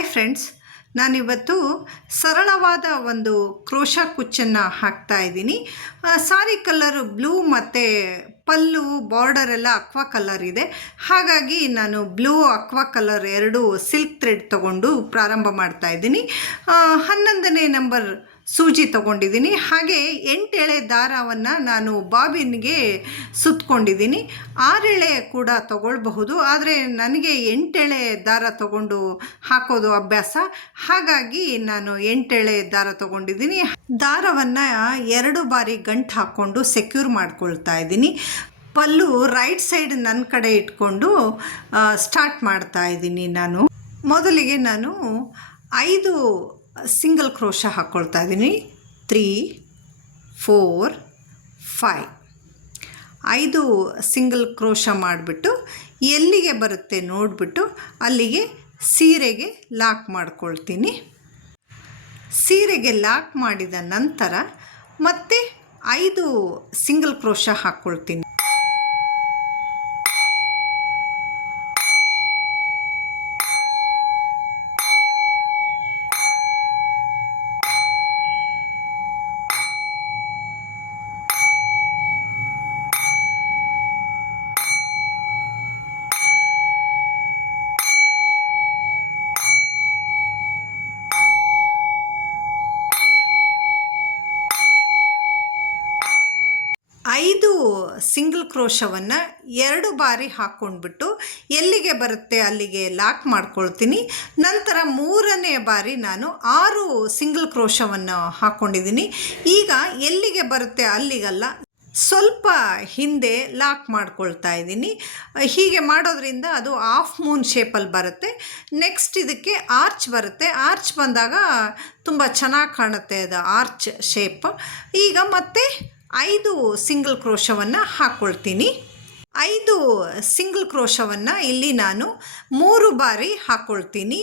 Hi friends, ನಾನಿವತ್ತು ಸರಳವಾದ ಒಂದು ಕ್ರೋಶಾ ಕುಚ್ಚನ್ನು ಹಾಕ್ತಾ ಇದ್ದೀನಿ. ಸಾರಿ ಕಲರು ಬ್ಲೂ ಮತ್ತು ಪಲ್ಲು ಬಾರ್ಡರ್ ಎಲ್ಲ ಅಕ್ವಾ ಕಲರ್ ಇದೆ. ಹಾಗಾಗಿ ನಾನು ಬ್ಲೂ ಅಕ್ವಾ ಕಲರ್ ಎರಡು ಸಿಲ್ಕ್ ಥ್ರೆಡ್ ತಗೊಂಡು ಪ್ರಾರಂಭ ಮಾಡ್ತಾ ಇದ್ದೀನಿ. 11ನೇ ನಂಬರ್ ಸೂಜಿ ತಗೊಂಡಿದ್ದೀನಿ. ಹಾಗೆ 8 ಎಳೆ ದಾರವನ್ನು ನಾನು ಬಾಬಿನ್ಗೆ ಸುತ್ತಕೊಂಡಿದ್ದೀನಿ. 6 ಎಳೆ ಕೂಡ ತಗೊಳ್ಬಹುದು, ಆದರೆ ನನಗೆ 8 ಎಳೆ ದಾರ ತಗೊಂಡು ಹಾಕೋದು ಅಭ್ಯಾಸ. ಹಾಗಾಗಿ ನಾನು 8 ಎಳೆ ದಾರ ತಗೊಂಡಿದ್ದೀನಿ. ದಾರವನ್ನು 2 ಬಾರಿ ಗಂಟು ಹಾಕ್ಕೊಂಡು ಸೆಕ್ಯೂರ್ ಮಾಡ್ಕೊಳ್ತಾ ಇದ್ದೀನಿ. ಪಲ್ಲು ರೈಟ್ ಸೈಡ್ ನನ್ನ ಕಡೆ ಇಟ್ಕೊಂಡು ಸ್ಟಾರ್ಟ್ ಮಾಡ್ತಾ ಇದ್ದೀನಿ. ಮೊದಲಿಗೆ ನಾನು 5 ಸಿಂಗಲ್ ಕ್ರೋಶ ಹಾಕ್ಕೊಳ್ತಾ ಇದ್ದೀನಿ. 3, 4, 5 5 ಸಿಂಗಲ್ ಕ್ರೋಶ ಮಾಡಿಬಿಟ್ಟು ಎಲ್ಲಿಗೆ ಬರುತ್ತೆ ನೋಡಿಬಿಟ್ಟು ಅಲ್ಲಿಗೆ ಸೀರೆಗೆ ಲಾಕ್ ಮಾಡ್ಕೊಳ್ತೀನಿ. ಸೀರೆಗೆ ಲಾಕ್ ಮಾಡಿದ ನಂತರ ಮತ್ತೆ 5 ಸಿಂಗಲ್ ಕ್ರೋಶ ಹಾಕ್ಕೊಳ್ತೀನಿ. ಐದು ಸಿಂಗಲ್ ಕ್ರೋಶವನ್ನು 2 ಬಾರಿ ಹಾಕ್ಕೊಂಡ್ಬಿಟ್ಟು ಎಲ್ಲಿಗೆ ಬರುತ್ತೆ ಅಲ್ಲಿಗೆ ಲಾಕ್ ಮಾಡ್ಕೊಳ್ತೀನಿ. ನಂತರ 3ನೇ ಬಾರಿ ನಾನು 6 ಸಿಂಗಲ್ ಕ್ರೋಶವನ್ನು ಹಾಕ್ಕೊಂಡಿದ್ದೀನಿ. ಈಗ ಎಲ್ಲಿಗೆ ಬರುತ್ತೆ ಅಲ್ಲಿಗಲ್ಲ, ಸ್ವಲ್ಪ ಹಿಂದೆ ಲಾಕ್ ಮಾಡ್ಕೊಳ್ತಾ ಇದ್ದೀನಿ. ಹೀಗೆ ಮಾಡೋದ್ರಿಂದ ಅದು ಹಾಫ್ ಮೂನ್ ಶೇಪಲ್ಲಿ ಬರುತ್ತೆ. ನೆಕ್ಸ್ಟ್ ಇದಕ್ಕೆ ಆರ್ಚ್ ಬರುತ್ತೆ. ಆರ್ಚ್ ಬಂದಾಗ ತುಂಬ ಚೆನ್ನಾಗಿ ಕಾಣುತ್ತೆ ಅದು ಆರ್ಚ್ ಶೇಪ್. ಈಗ ಮತ್ತೆ 5 ಸಿಂಗಲ್ ಕ್ರೋಶವನ್ನು ಹಾಕ್ಕೊಳ್ತೀನಿ. 5 ಸಿಂಗಲ್ ಕ್ರೋಶವನ್ನು ಇಲ್ಲಿ ನಾನು 3 ಬಾರಿ ಹಾಕ್ಕೊಳ್ತೀನಿ.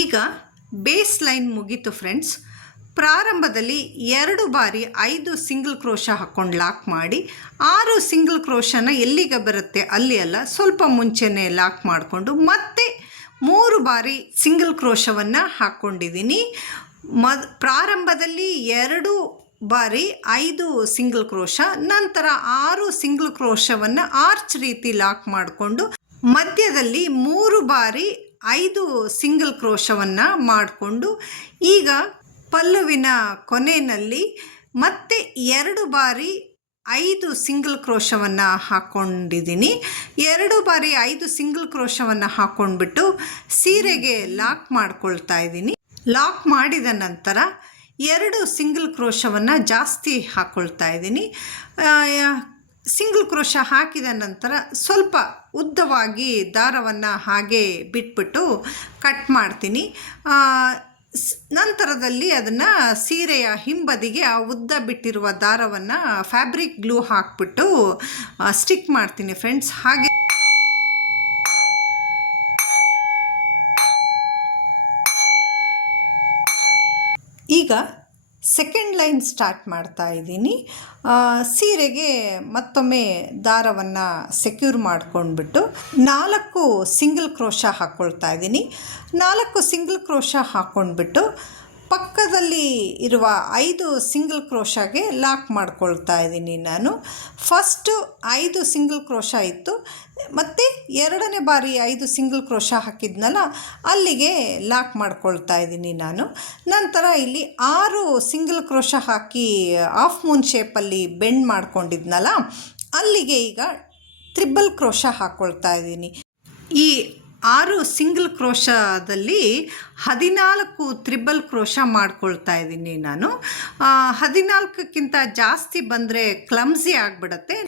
ಈಗ ಬೇಸ್ ಲೈನ್ ಮುಗೀತು ಫ್ರೆಂಡ್ಸ್. ಪ್ರಾರಂಭದಲ್ಲಿ 2 ಬಾರಿ 5 ಸಿಂಗಲ್ ಕ್ರೋಶ ಹಾಕ್ಕೊಂಡು ಲಾಕ್ ಮಾಡಿ 6 ಸಿಂಗಲ್ ಕ್ರೋಶನ ಎಲ್ಲಿಗೆ ಬರುತ್ತೆ ಅಲ್ಲಿ ಅಲ್ಲ, ಸ್ವಲ್ಪ ಮುಂಚೆನೇ ಲಾಕ್ ಮಾಡಿಕೊಂಡು ಮತ್ತೆ 3 ಬಾರಿ ಸಿಂಗಲ್ ಕ್ರೋಶವನ್ನು ಹಾಕ್ಕೊಂಡಿದ್ದೀನಿ. ಪ್ರಾರಂಭದಲ್ಲಿ 2 ಬಾರಿ 5 ಸಿಂಗಲ್ ಕ್ರೋಶ, ನಂತರ 6 ಸಿಂಗಲ್ ಕ್ರೋಶವನ್ನು ಆರ್ಚ್ ರೀತಿ ಲಾಕ್ ಮಾಡಿಕೊಂಡು ಮಧ್ಯದಲ್ಲಿ 3 ಬಾರಿ 5 ಸಿಂಗಲ್ ಕ್ರೋಶವನ್ನು ಮಾಡಿಕೊಂಡು ಈಗ ಪಲ್ಲುವಿನ ಕೊನೆಯಲ್ಲಿ ಮತ್ತೆ 2 ಬಾರಿ 5 ಸಿಂಗಲ್ ಕ್ರೋಶವನ್ನು ಹಾಕ್ಕೊಂಡಿದ್ದೀನಿ. 2 ಬಾರಿ 5 ಸಿಂಗಲ್ ಕ್ರೋಶವನ್ನು ಹಾಕ್ಕೊಂಡ್ಬಿಟ್ಟು ಸೀರೆಗೆ ಲಾಕ್ ಮಾಡ್ಕೊಳ್ತಾ ಇದ್ದೀನಿ. ಲಾಕ್ ಮಾಡಿದ ನಂತರ 2 ಸಿಂಗಲ್ ಕ್ರೋಶವನ್ನು ಜಾಸ್ತಿ ಹಾಕ್ಕೊಳ್ತಾ ಇದ್ದೀನಿ. ಸಿಂಗಲ್ ಕ್ರೋಶ ಹಾಕಿದ ನಂತರ ಸ್ವಲ್ಪ ಉದ್ದವಾಗಿ ದಾರವನ್ನು ಹಾಗೆ ಬಿಟ್ಬಿಟ್ಟು ಕಟ್ ಮಾಡ್ತೀನಿ. ನಂತರದಲ್ಲಿ ಅದನ್ನು ಸೀರೆಯ ಹಿಂಬದಿಗೆ ಆ ಉದ್ದ ಬಿಟ್ಟಿರುವ ದಾರವನ್ನು ಫ್ಯಾಬ್ರಿಕ್ ಗ್ಲೂ ಹಾಕ್ಬಿಟ್ಟು ಸ್ಟಿಕ್ ಮಾಡ್ತೀನಿ ಫ್ರೆಂಡ್ಸ್. ಹಾಗೆ ಈಗ ಸೆಕೆಂಡ್ ಲೈನ್ ಸ್ಟಾರ್ಟ್ ಮಾಡ್ತಾ ಇದ್ದೀನಿ. ಸೀರೆಗೆ ಮತ್ತೊಮ್ಮೆ ದಾರವನ್ನು ಸೆಕ್ಯೂರ್ ಮಾಡ್ಕೊಂಡ್ಬಿಟ್ಟು 4 ಸಿಂಗಲ್ ಕ್ರೋಶ ಹಾಕ್ಕೊಳ್ತಾ ಇದ್ದೀನಿ. 4 ಸಿಂಗಲ್ ಕ್ರೋಶ ಹಾಕ್ಕೊಂಡ್ಬಿಟ್ಟು ಪಕ್ಕದಲ್ಲಿ ಇರುವ 5 ಸಿಂಗಲ್ ಕ್ರೋಶಗೆ ಲಾಕ್ ಮಾಡ್ಕೊಳ್ತಾ ಇದ್ದೀನಿ. ನಾನು ಫಸ್ಟು 5 ಸಿಂಗಲ್ ಕ್ರೋಶ ಇತ್ತು, ಮತ್ತು ಎರಡನೇ ಬಾರಿ 5 ಸಿಂಗಲ್ ಕ್ರೋಶ ಹಾಕಿದ್ನಲ್ಲ ಅಲ್ಲಿಗೆ ಲಾಕ್ ಮಾಡ್ಕೊಳ್ತಾ ಇದ್ದೀನಿ ನಾನು. ನಂತರ ಇಲ್ಲಿ 6 ಸಿಂಗಲ್ ಕ್ರೋಶ ಹಾಕಿ ಹಾಫ್ ಮೂನ್ ಶೇಪಲ್ಲಿ ಬೆಂಡ್ ಮಾಡ್ಕೊಂಡಿದ್ನಲ್ಲ ಅಲ್ಲಿಗೆ ಈಗ ತ್ರಿಬಲ್ ಕ್ರೋಶ ಹಾಕ್ಕೊಳ್ತಾ ಇದ್ದೀನಿ. ಈ 6 ಸಿಂಗಲ್ ಕ್ರೋಶದಲ್ಲಿ 14 ತ್ರಿಬಲ್ ಕ್ರೋಶ ಮಾಡ್ಕೊಳ್ತಾ ಇದ್ದೀನಿ ನಾನು. 14ಕ್ಕಿಂತ ಜಾಸ್ತಿ ಬಂದರೆ ಕ್ಲಮ್ಸಿ ಆಗಿಬಿಡತ್ತೆ.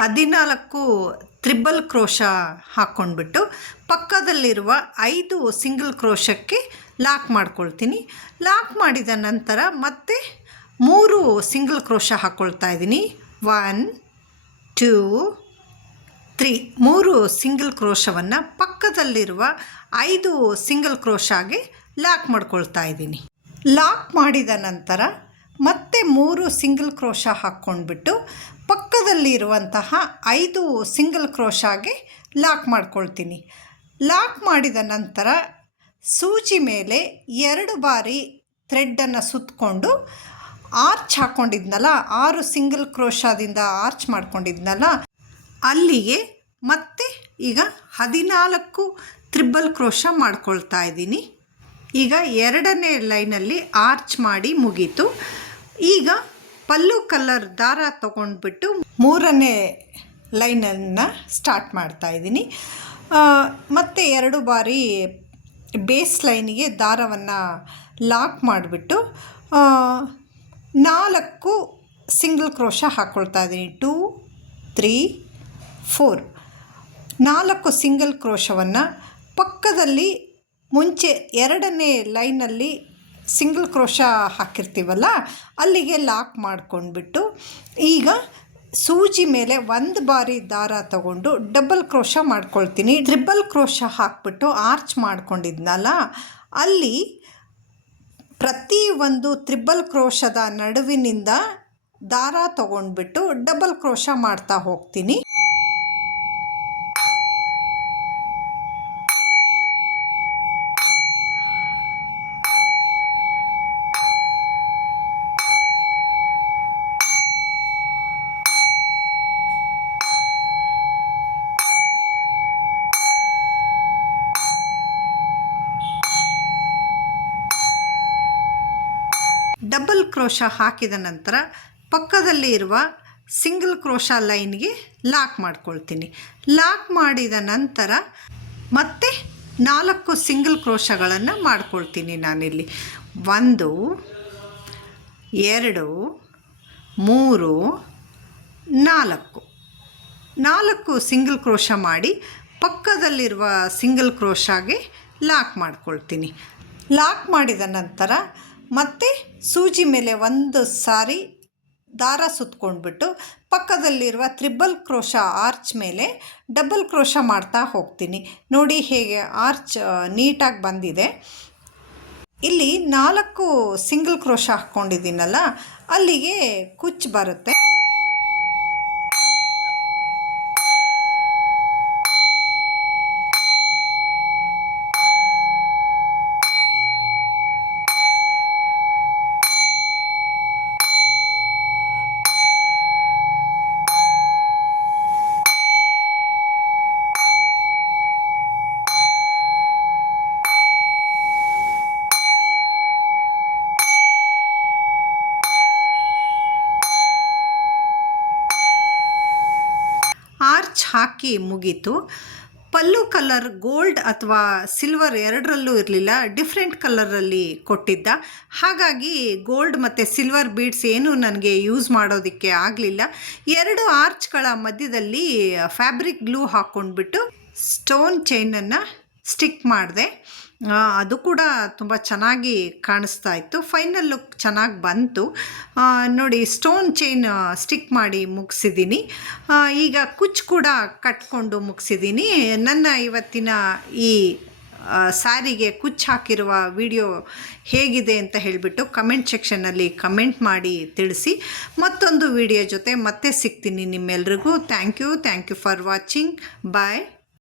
ಹದಿನಾಲ್ಕು ತ್ರಿಬಲ್ ಕ್ರೋಶ ಹಾಕ್ಕೊಂಡ್ಬಿಟ್ಟು ಪಕ್ಕದಲ್ಲಿರುವ 5 ಸಿಂಗಲ್ ಕ್ರೋಶಕ್ಕೆ ಲಾಕ್ ಮಾಡ್ಕೊಳ್ತೀನಿ. ಲಾಕ್ ಮಾಡಿದ ನಂತರ ಮತ್ತೆ 3 ಸಿಂಗಲ್ ಕ್ರೋಶ ಹಾಕ್ಕೊಳ್ತಾ ಇದ್ದೀನಿ. 1 2 3 3 ಸಿಂಗಲ್ ಕ್ರೋಶವನ್ನು ಪಕ್ಕದಲ್ಲಿರುವ 5 ಸಿಂಗಲ್ ಕ್ರೋಶಾಗೆ ಲಾಕ್ ಮಾಡ್ಕೊಳ್ತಾ ಇದ್ದೀನಿ. ಲಾಕ್ ಮಾಡಿದ ನಂತರ ಮತ್ತೆ 3 ಸಿಂಗಲ್ ಕ್ರೋಶ ಹಾಕ್ಕೊಂಡ್ಬಿಟ್ಟು ಪಕ್ಕದಲ್ಲಿರುವಂತಹ 5 ಸಿಂಗಲ್ ಕ್ರೋಶಾಗೆ ಲಾಕ್ ಮಾಡ್ಕೊಳ್ತೀನಿ. ಲಾಕ್ ಮಾಡಿದ ನಂತರ ಸೂಜಿ ಮೇಲೆ 2 ಬಾರಿ ಥ್ರೆಡ್ಡನ್ನು ಸುತ್ತಕೊಂಡು ಆರ್ಚ್ ಹಾಕ್ಕೊಂಡಿದ್ನಲ್ಲ, 6 ಸಿಂಗಲ್ ಕ್ರೋಶದಿಂದ ಆರ್ಚ್ ಮಾಡ್ಕೊಂಡಿದ್ನಲ್ಲ ಅಲ್ಲಿಗೆ ಮತ್ತೆ ಈಗ 14 ತ್ರಿಬಲ್ ಕ್ರೋಶ ಮಾಡ್ಕೊಳ್ತಾ ಇದ್ದೀನಿ. ಈಗ 2ನೇ ಲೈನಲ್ಲಿ ಆರ್ಚ್ ಮಾಡಿ ಮುಗೀತು. ಈಗ ಪಲ್ಲು ಕಲರ್ ದಾರ ತೊಗೊಂಡ್ಬಿಟ್ಟು 3ನೇ ಲೈನನ್ನು ಸ್ಟಾರ್ಟ್ ಮಾಡ್ತಾಯಿದ್ದೀನಿ. ಮತ್ತು 2 ಬಾರಿ ಬೇಸ್ ಲೈನಿಗೆ ದಾರವನ್ನು ಲಾಕ್ ಮಾಡಿಬಿಟ್ಟು 4 ಸಿಂಗಲ್ ಕ್ರೋಶ ಹಾಕ್ಕೊಳ್ತಾ ಇದ್ದೀನಿ. 2 3 4 4 ಸಿಂಗಲ್ ಕ್ರೋಶವನ್ನು ಪಕ್ಕದಲ್ಲಿ ಮುಂಚೆ 2ನೇ ಲೈನಲ್ಲಿ ಸಿಂಗಲ್ ಕ್ರೋಶ ಹಾಕಿರ್ತೀವಲ್ಲ ಅಲ್ಲಿಗೆ ಲಾಕ್ ಮಾಡ್ಕೊಂಡ್ಬಿಟ್ಟು ಈಗ ಸೂಜಿ ಮೇಲೆ 1 ಬಾರಿ ದಾರ ತಗೊಂಡು ಡಬಲ್ ಕ್ರೋಶ ಮಾಡ್ಕೊಳ್ತೀನಿ. ಟ್ರಿಬಲ್ ಕ್ರೋಶ ಹಾಕ್ಬಿಟ್ಟು ಆರ್ಚ್ ಮಾಡ್ಕೊಂಡಿದ್ನಲ್ಲ ಅಲ್ಲಿ ಪ್ರತಿ ಒಂದು ತ್ರಿಬಲ್ ಕ್ರೋಶದ ನಡುವಿನಿಂದ ದಾರ ತಗೊಂಡ್ಬಿಟ್ಟು ಡಬಲ್ ಕ್ರೋಶ ಮಾಡ್ತಾ ಹೋಗ್ತೀನಿ. ಡಬಲ್ ಕ್ರೋಶ ಹಾಕಿದ ನಂತರ ಪಕ್ಕದಲ್ಲಿ ಇರುವ ಸಿಂಗಲ್ ಕ್ರೋಶ ಲೈನ್ಗೆ ಲಾಕ್ ಮಾಡ್ಕೊಳ್ತೀನಿ. ಲಾಕ್ ಮಾಡಿದ ನಂತರ ಮತ್ತೆ 4 ಸಿಂಗಲ್ ಕ್ರೋಶಗಳನ್ನು ಮಾಡ್ಕೊಳ್ತೀನಿ ನಾನಿಲ್ಲಿ. 1 2 3 4 ಸಿಂಗಲ್ ಕ್ರೋಶ ಮಾಡಿ ಪಕ್ಕದಲ್ಲಿರುವ ಸಿಂಗಲ್ ಕ್ರೋಶಾಗೆ ಲಾಕ್ ಮಾಡ್ಕೊಳ್ತೀನಿ. ಲಾಕ್ ಮಾಡಿದ ನಂತರ ಮತ್ತೆ ಸೂಜಿ ಮೇಲೆ 1 ಸಾರಿ ದಾರ ಸುತ್ತಕೊಂಡ್ಬಿಟ್ಟು ಪಕ್ಕದಲ್ಲಿರುವ ತ್ರಿಬಲ್ ಕ್ರೋಶ ಆರ್ಚ್ ಮೇಲೆ ಡಬಲ್ ಕ್ರೋಶ ಮಾಡ್ತಾ ಹೋಗ್ತೀನಿ. ನೋಡಿ ಹೇಗೆ ಆರ್ಚ್ ನೀಟಾಗಿ ಬಂದಿದೆ. ಇಲ್ಲಿ 4 ಸಿಂಗಲ್ ಕ್ರೋಶ ಹಾಕ್ಕೊಂಡಿದ್ದೀನಲ್ಲ ಅಲ್ಲಿಗೆ ಕುಚ್ಚು ಬರುತ್ತೆ. ಆರ್ಚ್ ಹಾಕಿ ಮುಗೀತು. ಪಲ್ಲು ಕಲರ್ ಗೋಲ್ಡ್ ಅಥವಾ ಸಿಲ್ವರ್ ಎರಡರಲ್ಲೂ ಇರಲಿಲ್ಲ, ಡಿಫ್ರೆಂಟ್ ಕಲರಲ್ಲಿ ಕೊಟ್ಟಿದ್ದ. ಹಾಗಾಗಿ ಗೋಲ್ಡ್ ಮತ್ತು ಸಿಲ್ವರ್ ಬೀಡ್ಸ್ ಏನೂ ನನಗೆ ಯೂಸ್ ಮಾಡೋದಕ್ಕೆ ಆಗಲಿಲ್ಲ. 2 ಆರ್ಚ್ಗಳ ಮಧ್ಯದಲ್ಲಿ ಫ್ಯಾಬ್ರಿಕ್ ಗ್ಲೂ ಹಾಕ್ಕೊಂಡ್ಬಿಟ್ಟು ಸ್ಟೋನ್ ಚೈನನ್ನು ಸ್ಟಿಕ್ ಮಾಡಿದೆ. ಅದು ಕೂಡ ತುಂಬ ಚೆನ್ನಾಗಿ ಕಾಣಿಸ್ತಾ ಇತ್ತು. ಫೈನಲ್ ಲುಕ್ ಚೆನ್ನಾಗಿ ಬಂತು. ನೋಡಿ ಸ್ಟೋನ್ ಚೈನ್ ಸ್ಟಿಕ್ ಮಾಡಿ ಮುಗಿಸಿದ್ದೀನಿ. ಈಗ ಕುಚ್ಚು ಕೂಡ ಕಟ್ಕೊಂಡು ಮುಗಿಸಿದ್ದೀನಿ. ನನ್ನ ಇವತ್ತಿನ ಈ ಸ್ಯಾರಿಗೆ ಕುಚ್ಚು ಹಾಕಿರುವ ವಿಡಿಯೋ ಹೇಗಿದೆ ಅಂತ ಹೇಳಿಬಿಟ್ಟು ಕಮೆಂಟ್ ಸೆಕ್ಷನ್ನಲ್ಲಿ ಕಮೆಂಟ್ ಮಾಡಿ ತಿಳಿಸಿ. ಮತ್ತೊಂದು ವಿಡಿಯೋ ಜೊತೆ ಮತ್ತೆ ಸಿಗ್ತೀನಿ ನಿಮ್ಮೆಲ್ರಿಗೂ. Thank you for watching. Bye.